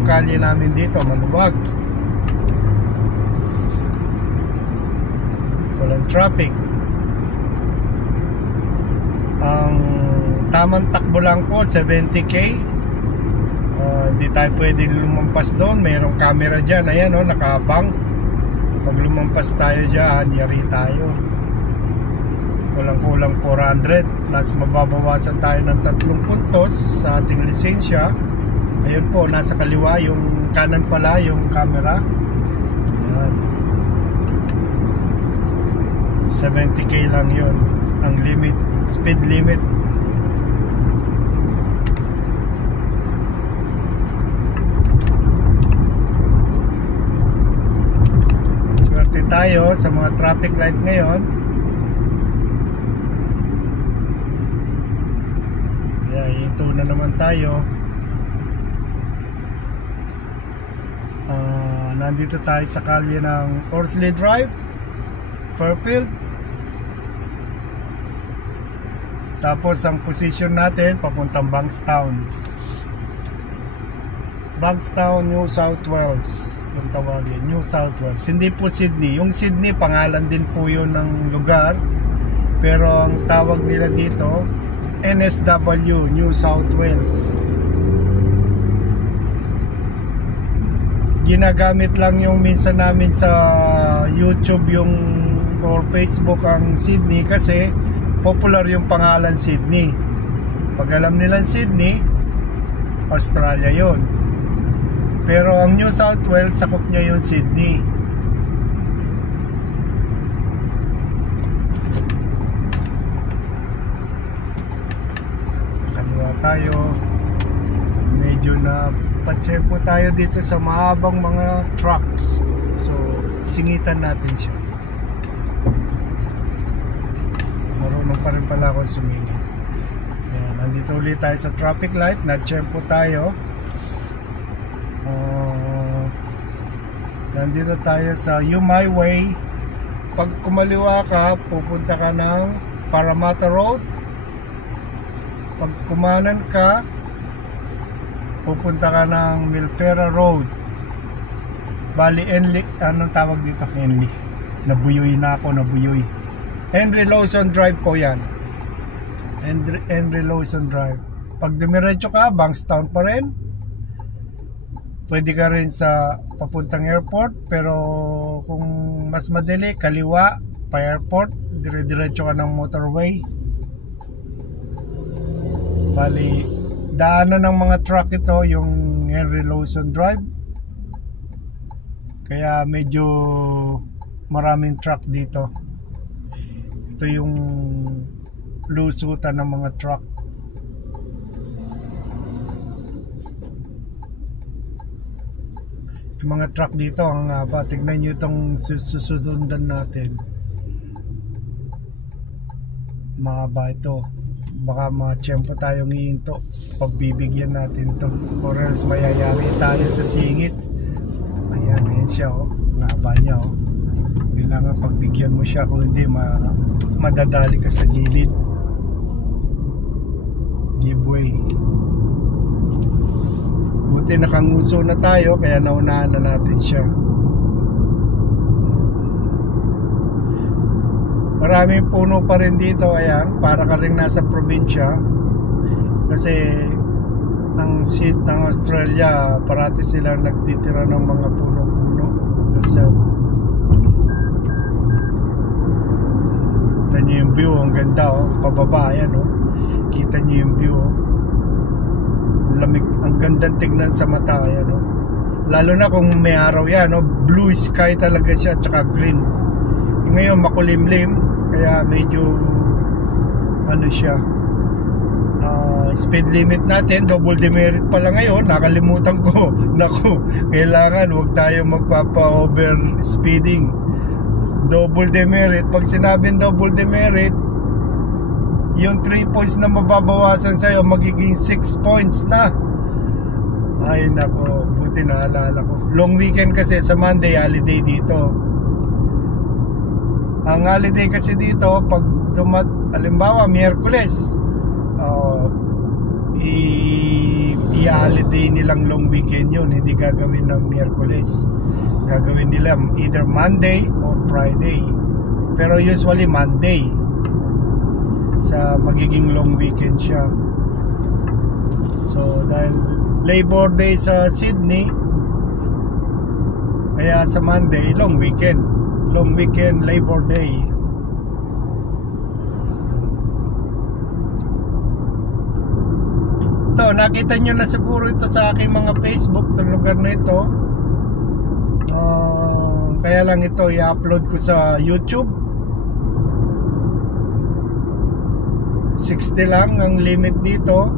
yung kalye namin dito, maluwag, walang traffic. Ang tamang takbo lang po 70k. Hindi tayo pwedeng lumampas doon, mayroong camera dyan, ayan o, nakaabang. Pag lumampas tayo dyan, yari tayo. Kulang 400, mas mababawasan tayo ng 3 puntos sa ating lisensya. Ayun po, nasa kaliwa, yung kanan pala yung camera. Ayan. 70k lang yun ang limit, speed limit. Swerte tayo sa mga traffic light ngayon. Ito na naman tayo. Nandito tayo sa kalye ng Horsley Drive, Fairfield. Tapos ang position natin papuntang Bankstown, New South Wales yung tawagin, New South Wales. Hindi po Sydney. Yung Sydney pangalan din po yun ng lugar, pero ang tawag nila dito NSW, New South Wales. Ginagamit lang yung minsan namin sa YouTube yung or Facebook ang Sydney kasi popular yung pangalan Sydney. Pag alam nilang Sydney, Australia yon. Pero ang New South Wales, sakop niya yung Sydney. Kaliwa tayo. Medyo na patsempo tayo dito sa mahabang mga trucks. So, singitan natin siya. Marunong pa rin pala akong sumingit. Ayan, nandito ulit tayo sa traffic light. Nagtsempo tayo. Nandito tayo sa Yumai Way. Pag kumaliwa ka, pupunta ka ng Parramatta Road. Pag kumanan ka, pupunta ka ng Milpera Road. Bali, anong tawag dito? Nabuyoy na ako, nabuyoy. Henry Lawson Drive po yan. Henry Lawson Drive. Pag dumiretso ka, Bankstown pa rin. Pwede ka rin sa papuntang airport, pero kung mas madali, kaliwa pa airport, dire-diretso ka ng motorway. Bali, daanan ng mga truck ito, yung Henry Lawson Drive. Kaya medyo maraming truck dito. Ito yung lusutan ng mga truck. Yung mga truck dito, ang haba. Tignan nyo itong susundan natin. Mahaba ito. Baka matsyempo tayong iinto. Pagbibigyan natin to, or else mayayari tayo sa singit. Ayan, ayan siya oh. Mahaba niya oh. Kailangan pagbigyan mo siya, kung hindi madadali ka sa gilid. Giveaway. Buti nakanguso na tayo, kaya naunahan na natin siya. Maraming puno pa rin dito, ayan, para ka rin nasa probinsya. Kasi ang seat ng Australia, parati silang nagtitira ng mga puno-puno. Kasi kita nyo yung view, ang ganda oh, pababa, ayan oh. Kita nyo yung view oh. Lamig, ang gandang tignan sa mata, ayan oh. Lalo na kung may araw yan oh, blue sky talaga siya, tsaka green. Ngayon makulimlim, kaya medyo ano siya, speed limit natin, double demerit pala ngayon, nakalimutan ko. Naku, kailangan huwag tayo magpapa-over speeding. Double demerit, pag sinabing double demerit, yung 3 points na mababawasan sa'yo, magiging 6 points na. Ay nako, buti naalala ko. Long weekend kasi sa Monday, holiday dito. Ang holiday kasi dito, pag halimbawa, Miyerkules, i-holiday nilang long weekend yun, hindi gagawin ng Miyerkules, gagawin nila either Monday or Friday, pero usually Monday sa magiging long weekend siya. So dahil Labor Day sa Sydney, kaya sa Monday long weekend, Labor Day. Ito, nakita nyo na siguro ito sa aking mga Facebook, itong lugar na ito. Kaya lang ito i-upload ko sa YouTube. 60 lang ang limit dito,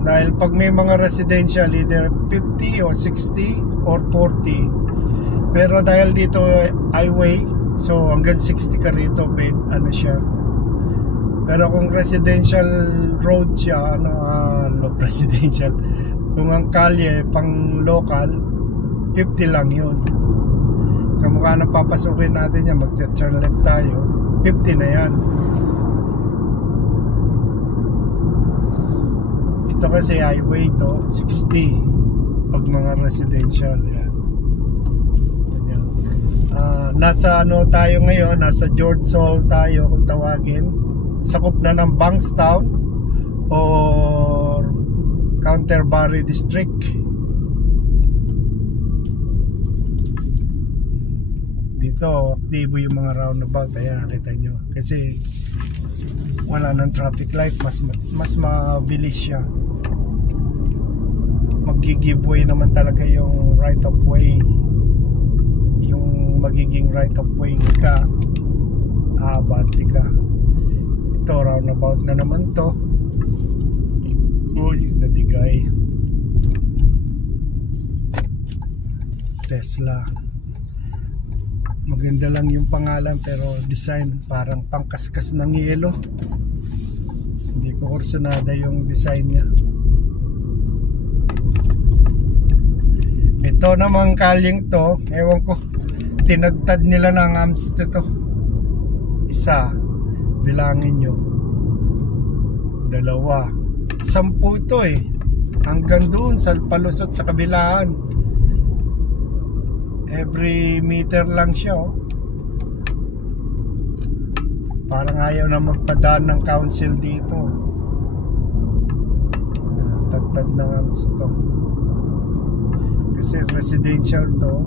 dahil pag may mga residential either 50 o 60 or 40, pero dahil dito highway, so hanggang 60 ka rito, ano siya. Pero kung residential road siya, residential, kung ang kalye pang local, 50 lang yun. Kamukha na papasukin natin yan, mag-turn left tayo, 50 na yan. Ito kasi highway to, 60 pag mga residential yan. Nasa tayo ngayon, nasa George Hall tayo kung tawagin, sakop na ng Bankstown or Canterbury District. Dito aktibo yung mga roundabout, ayan nakita nyo, kasi wala ng traffic light, mas mabilis siya. Mag-giveaway naman talaga yung right of way, yung magiging right of way ka, abante ka. Ito roundabout na naman to. Uy, natigay. Tesla, maganda lang yung pangalan, pero design parang pangkaskas ng yelo. Hindi ko kursunada yung design niya. Ito namang kalyeng to, ewan ko, tinagtad nila ng amps ito. Isa, bilangin nyo, 2, 10 ito eh, hanggang doon sa palusot sa kabilaan. Every meter lang siya, oh. Parang ayaw na magpadaan ng council dito. Tad-tad na nga ito. Kasi residential to,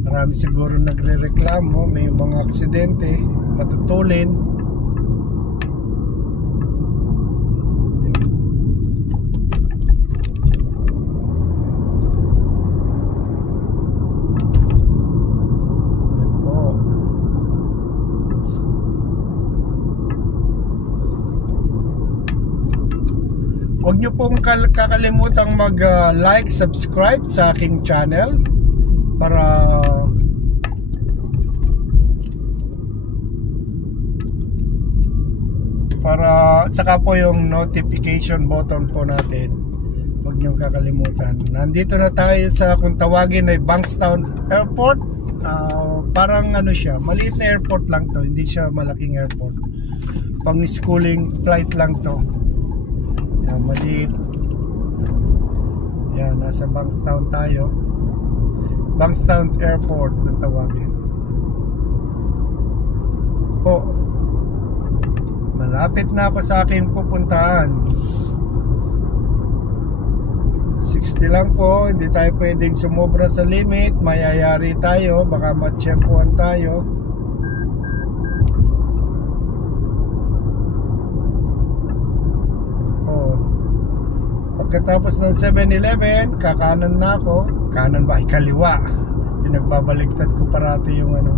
marami siguro nagre-reklamo, may mga aksidente, matutulin. Huwag nyo pong kakalimutang mag-like, subscribe sa aking channel para saka po yung notification button po natin. Huwag nyo kakalimutan. Nandito na tayo sa, kung tawagin ay Bankstown Airport. Parang ano siya, maliit na airport lang to, hindi siya malaking airport. Pang schooling flight lang to. Yan, maliit. Yan, nasa Bankstown tayo. Bankstown Airport kung tawagin po. Malapit na ako sa aking pupuntahan. 60 lang po, hindi tayo pwedeng sumobra sa limit, mayayari tayo, baka matsyempuhan tayo. Pagkatapos ng 7-Eleven, kakanan na ako. Kanan ba? Kaliwa. Pinagbabaliktad ko parati yung ano.